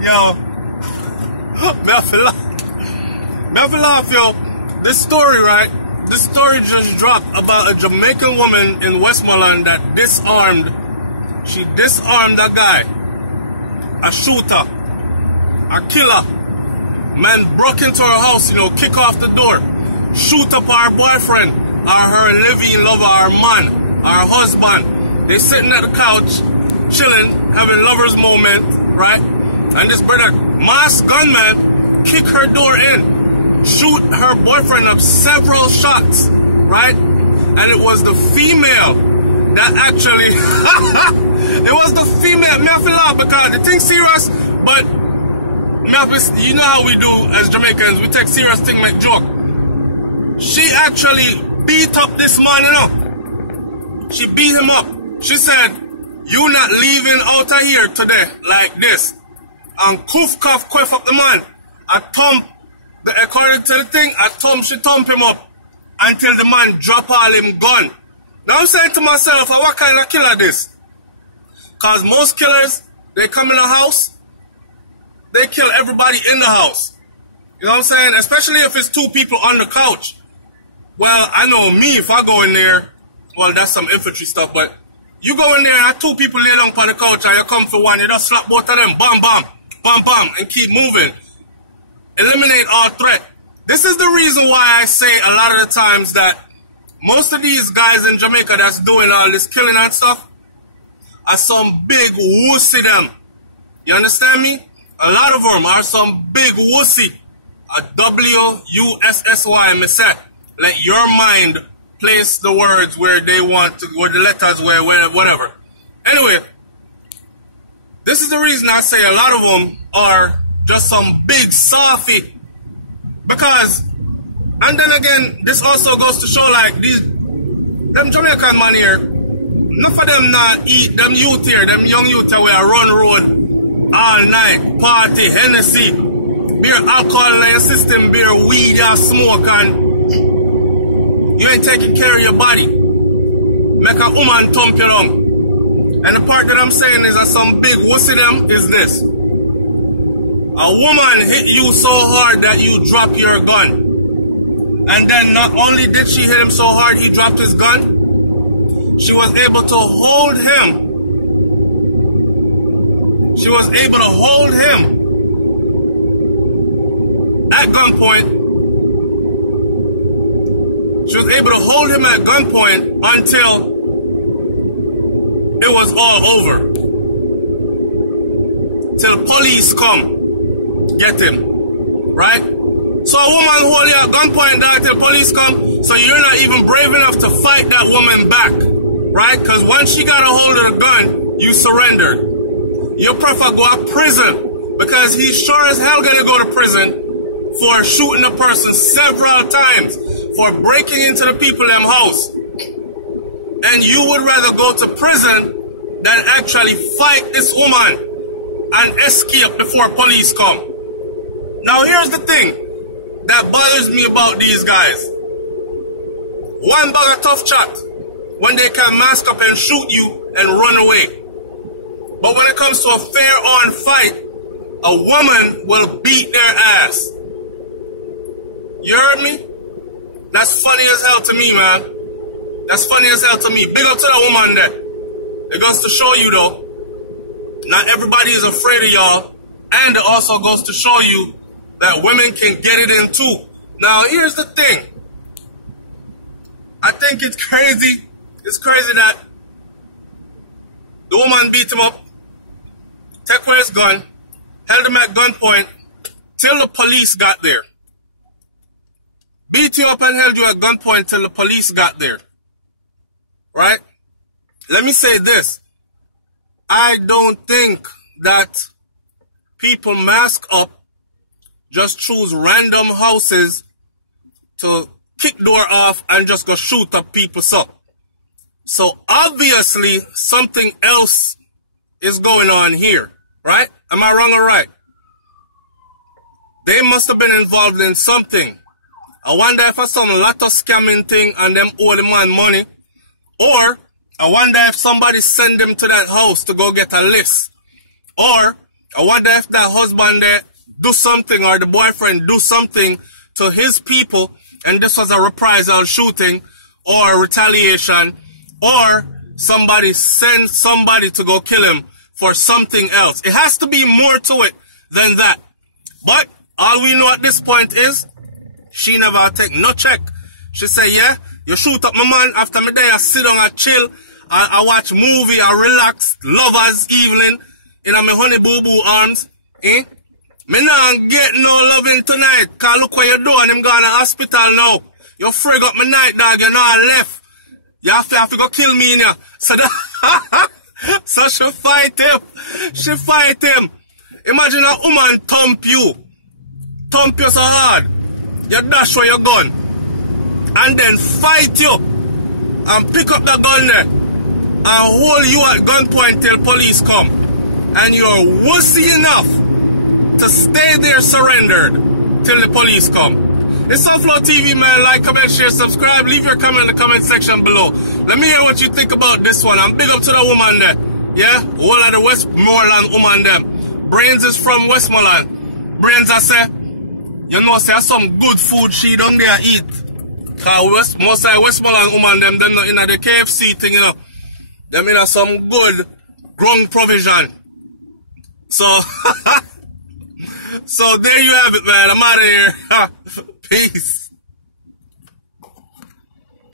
Yo, me have to laugh, yo. This story, right? This story just dropped about a Jamaican woman in Westmoreland that disarmed. She disarmed a guy, a shooter, a killer. Man broke into her house, kick off the door, shoot up her boyfriend, or her living lover, her man, her husband. They sitting at the couch, chilling, having lovers moment, right? And this brother, masked gunman, kick her door in, shoot her boyfriend up several shots, right? And it was the female that actually, it was the female. Me have to laugh because the thing's serious, but you know how we do as Jamaicans, we take serious thing like joke. She actually beat up this man, She beat him up. She said, "You not leaving out of here today like this." And cuff, cuff, cuff up the man. According to the thing, she thump him up until the man drop all him gun. Now I'm saying to myself, what kind of killer this? Because most killers, they come in a house, they kill everybody in the house. You know what I'm saying? Especially if it's two people on the couch. Well, I know me, if I go in there, well, that's some infantry stuff, but you go in there and two people lay down on the couch and you come for one, you just slap both of them, bam, bam, bam, bam, and keep moving. Eliminate all threat. This is the reason why I say a lot of the times that most of these guys in Jamaica that's doing all this killing and stuff are some big wussy them. You understand me? A lot of them are some big wussy. A W-U-S-S-Y, me say. Let your mind place the words where they want to, where the letters where whatever. Anyway, this is the reason I say a lot of them are just some big softy. Because, and then again, this also goes to show like them Jamaican man here, enough of them not eat, them youth here, them young youth here where run road all night, party, Hennessy, beer, alcohol in your system, beer, weed, you smoke, and you ain't taking care of your body. Make a woman thump you down. And the part that I'm saying is that some big wussy them is this. A woman hit you so hard that you drop your gun. And then not only did she hit him so hard he dropped his gun, she was able to hold him. She was able to hold him at gunpoint. She was able to hold him at gunpoint until it was all over. Till police come get him, right? So a woman hold you at gunpoint down till police come, so you're not even brave enough to fight that woman back, right? Because once she got a hold of the gun, you surrendered. You prefer go to prison because he's sure as hell gonna go to prison for shooting a person several times, for breaking into the people in them house. And you would rather go to prison than actually fight this woman and escape before police come. Now here's the thing that bothers me about these guys. One bag of tough chat when they can mask up and shoot you and run away. But when it comes to a fair-on fight, a woman will beat their ass. You heard me? That's funny as hell to me, man. That's funny as hell to me. Big up to that woman there. It goes to show you, though, not everybody is afraid of y'all. And it also goes to show you that women can get it in too. Now, here's the thing. I think it's crazy. It's crazy that the woman beat him up, took away his gun, held him at gunpoint till the police got there. Beat you up and held you at gunpoint till the police got there. Right? Let me say this. I don't think that people mask up, just choose random houses to kick door off and just go shoot up people up. So obviously something else is going on here, right? Am I wrong or right? They must have been involved in something. I wonder if it's some lot of scamming thing and them owe the man money. Or I wonder if somebody send them to that house to go get a list Or I wonder if that husband there do something, or the boyfriend do something to his people, and this was a reprisal shooting or retaliation, or somebody sent somebody to go kill him for something else. It has to be more to it than that. But all we know at this point is she never take no check. She say, yeah, you shoot up my man, after me there I sit down and chill, I watch movie, I relax, lovers evening, in my honey boo boo arms. Eh? Me not get no loving tonight, cause look what you do and I'm going to hospital now. You frig up my night, dog, you know I left. You have to go kill me in here. So, so she fight him. She fight him. Imagine a woman thump you so hard. You dash for your gun. And then fight you. And pick up the gun there. And hold you at gunpoint till police come. And you're wussy enough to stay there surrendered till the police come. It's Sunflower TV, man. Like, comment, share, subscribe. Leave your comment in the comment section below. Let me hear what you think about this one. I'm big up to the woman there. Yeah? All of the Westmoreland woman them. Brains is from Westmoreland. Brains, I say, you know, say some good food she don't there eat. Cause most of the Westmoreland woman them not in the KFC thing, you know. Them in some good grown provision. So, so there you have it, man. I'm out of here. Peace.